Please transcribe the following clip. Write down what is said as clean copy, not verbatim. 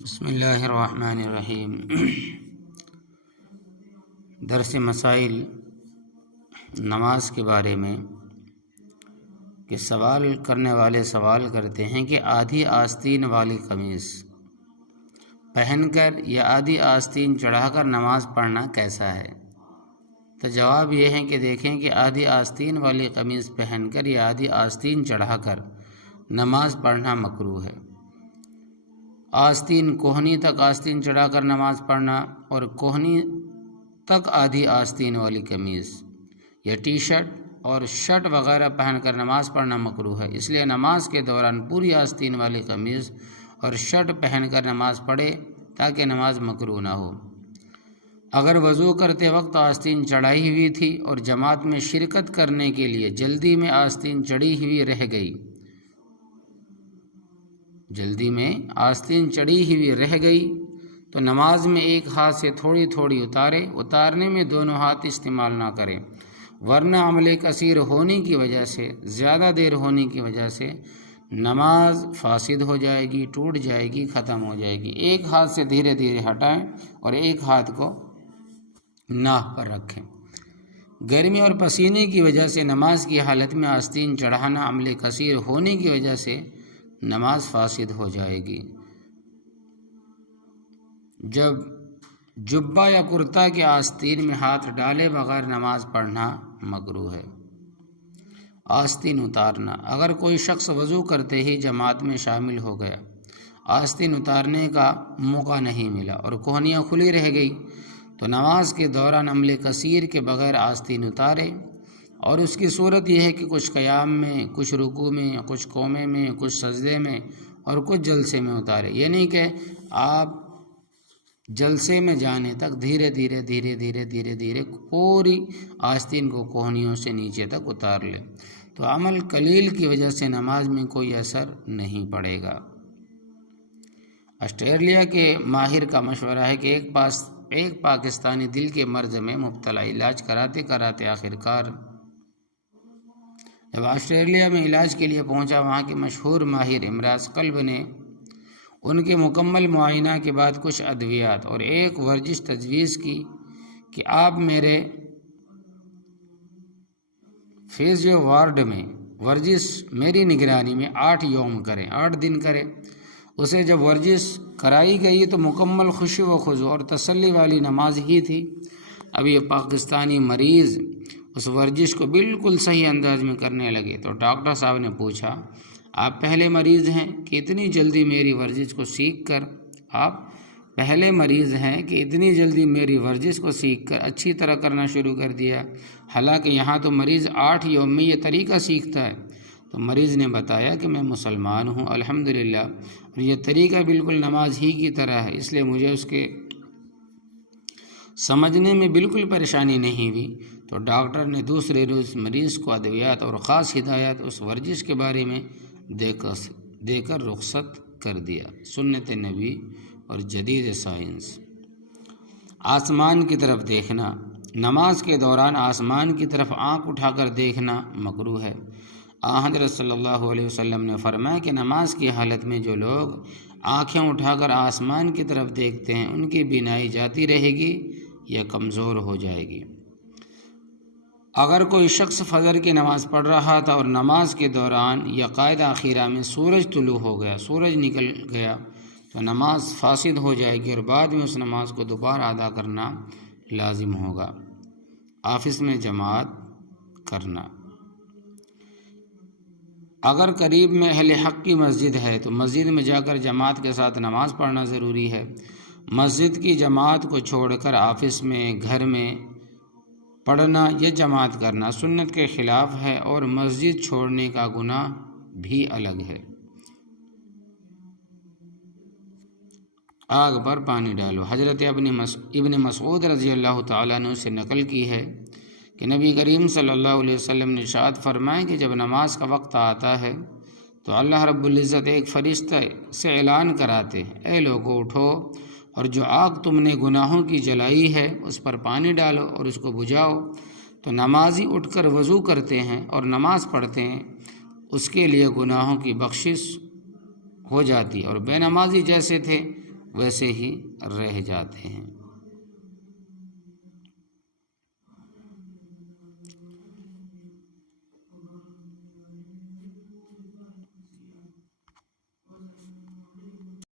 بسم اللہ الرحمن الرحیم۔ درس مسائل نماز کے بارے میں کہ سوال کرنے والے سوال کرتے ہیں کہ آدھی آستین والی قمیص پہن کر یا آدھی آستین چڑھا کر نماز پڑھنا کیسا ہے؟ تو جواب یہ ہے کہ دیکھیں کہ آدھی آستین والی قمیص پہن کر یا آدھی آستین چڑھا کر نماز پڑھنا مکروہ ہے۔ آستین کوہنی تک آستین چڑھا کر نماز پڑھنا اور کوہنی تک آدھی آستین والی قمیص یا ٹی شرٹ اور شرٹ وغیرہ پہن کر نماز پڑھنا مکروہ ہے۔ اس لیے نماز کے دوران پوری آستین والی قمیص اور شرٹ پہن کر نماز پڑھے تاکہ نماز مکروہ نہ ہو۔ اگر وضو کرتے وقت آستین چڑھائی ہوئی تھی اور جماعت میں شرکت کرنے کے لیے جلدی میں آستین چڑھی ہوئی رہ گئی تو نماز میں ایک ہاتھ سے تھوڑی تھوڑی اتارنے میں دونوں ہاتھ استعمال نہ کریں، ورنہ عمل کثیر ہونے کی وجہ سے، زیادہ دیر ہونے کی وجہ سے نماز فاسد ہو جائے گی، ٹوٹ جائے گی، ختم ہو جائے گی۔ ایک ہاتھ سے دھیرے دھیرے ہٹائیں اور ایک ہاتھ کو ناف پر رکھیں۔ گرمی اور پسینے کی وجہ سے نماز کی حالت میں آستین چڑھانا عمل کثیر ہونے کی وجہ سے نماز فاسد ہو جائے گی۔ جب جبہ یا کرتا کے آستین میں ہاتھ ڈالے بغیر نماز پڑھنا مکروہ ہے۔ آستین اتارنا، اگر کوئی شخص وضو کرتے ہی جماعت میں شامل ہو گیا، آستین اتارنے کا موقع نہیں ملا اور کوہنیاں کھلی رہ گئی تو نماز کے دوران عمل کثیر کے بغیر آستین اتارے، اور اس کی صورت یہ ہے کہ کچھ قیام میں، کچھ رکوع میں، کچھ قومے میں، کچھ سجدے میں اور کچھ جلسے میں اتارے، یعنی کہ آپ جلسے میں جانے تک دھیرے دھیرے پوری آستین کو کوہنیوں سے نیچے تک اتار لیں تو عمل قلیل کی وجہ سے نماز میں کوئی اثر نہیں پڑے گا۔ آسٹریلیا کے ماہر کا مشورہ ہے کہ ایک پاکستانی دل کے مرض میں مبتلا، علاج کراتے آخرکار جب آسٹریلیا میں علاج کے لیے پہنچا، وہاں کے مشہور ماہر امراض قلب نے ان کے مکمل معائنہ کے بعد کچھ ادویات اور ایک ورزش تجویز کی کہ آپ میرے فیزیو وارڈ میں ورزش میری نگرانی میں 8 دن کریں۔ اسے جب ورزش کرائی گئی تو مکمل خشوع و خضوع اور تسلی والی نماز ہی تھی۔ اب یہ پاکستانی مریض اس ورزش کو بالکل صحیح انداز میں کرنے لگے تو ڈاکٹر صاحب نے پوچھا، آپ پہلے مریض ہیں کہ اتنی جلدی میری ورزش کو سیکھ کر اچھی طرح کرنا شروع کر دیا؟ حالانکہ یہاں تو مریض 8 یوم میں یہ طریقہ سیکھتا ہے۔ تو مریض نے بتایا کہ میں مسلمان ہوں الحمدللہ، اور یہ طریقہ بالکل نماز ہی کی طرح ہے، اس لیے مجھے اس کے سمجھنے میں بالکل پریشانی نہیں ہوئی۔ تو ڈاکٹر نے دوسرے روز مریض کو ادویات اور خاص ہدایات اس ورزش کے بارے میں دے کر رخصت کر دیا۔ سنت نبی اور جدید سائنس۔ آسمان کی طرف دیکھنا، نماز کے دوران آسمان کی طرف آنکھ اٹھا کر دیکھنا مکروہ ہے۔ حضرت صلی اللہ علیہ وسلم نے فرمایا کہ نماز کی حالت میں جو لوگ آنکھیں اٹھا کر آسمان کی طرف دیکھتے ہیں ان کی بینائی جاتی رہے گی یا کمزور ہو جائے گی۔ اگر کوئی شخص فجر کی نماز پڑھ رہا تھا اور نماز کے دوران یا قائد آخرہ میں سورج طلوع ہو گیا، سورج نکل گیا، تو نماز فاسد ہو جائے گی اور بعد میں اس نماز کو دوبارہ ادا کرنا لازم ہوگا۔ آفس میں جماعت کرنا، اگر قریب میں اہل حق کی مسجد ہے تو مسجد میں جا کر جماعت کے ساتھ نماز پڑھنا ضروری ہے۔ مسجد کی جماعت کو چھوڑ کر آفس میں، گھر میں پڑھنا یا جماعت کرنا سنت کے خلاف ہے اور مسجد چھوڑنے کا گناہ بھی الگ ہے۔ آگ پر پانی ڈالو، حضرت ابن مسعود رضی اللہ تعالیٰ عنہ سے نقل کی ہے کہ نبی کریم صلی اللہ علیہ وسلم نے ارشاد فرمایا کہ جب نماز کا وقت آتا ہے تو اللہ رب العزت ایک فرشتہ سے اعلان کراتے ہیں، اے لوگو اٹھو اور جو آگ تم نے گناہوں کی جلائی ہے اس پر پانی ڈالو اور اس کو بجھاؤ۔ تو نمازی اٹھ کر وضو کرتے ہیں اور نماز پڑھتے ہیں، اس کے لیے گناہوں کی بخشش ہو جاتی اور بے نمازی جیسے تھے ویسے ہی رہ جاتے ہیں۔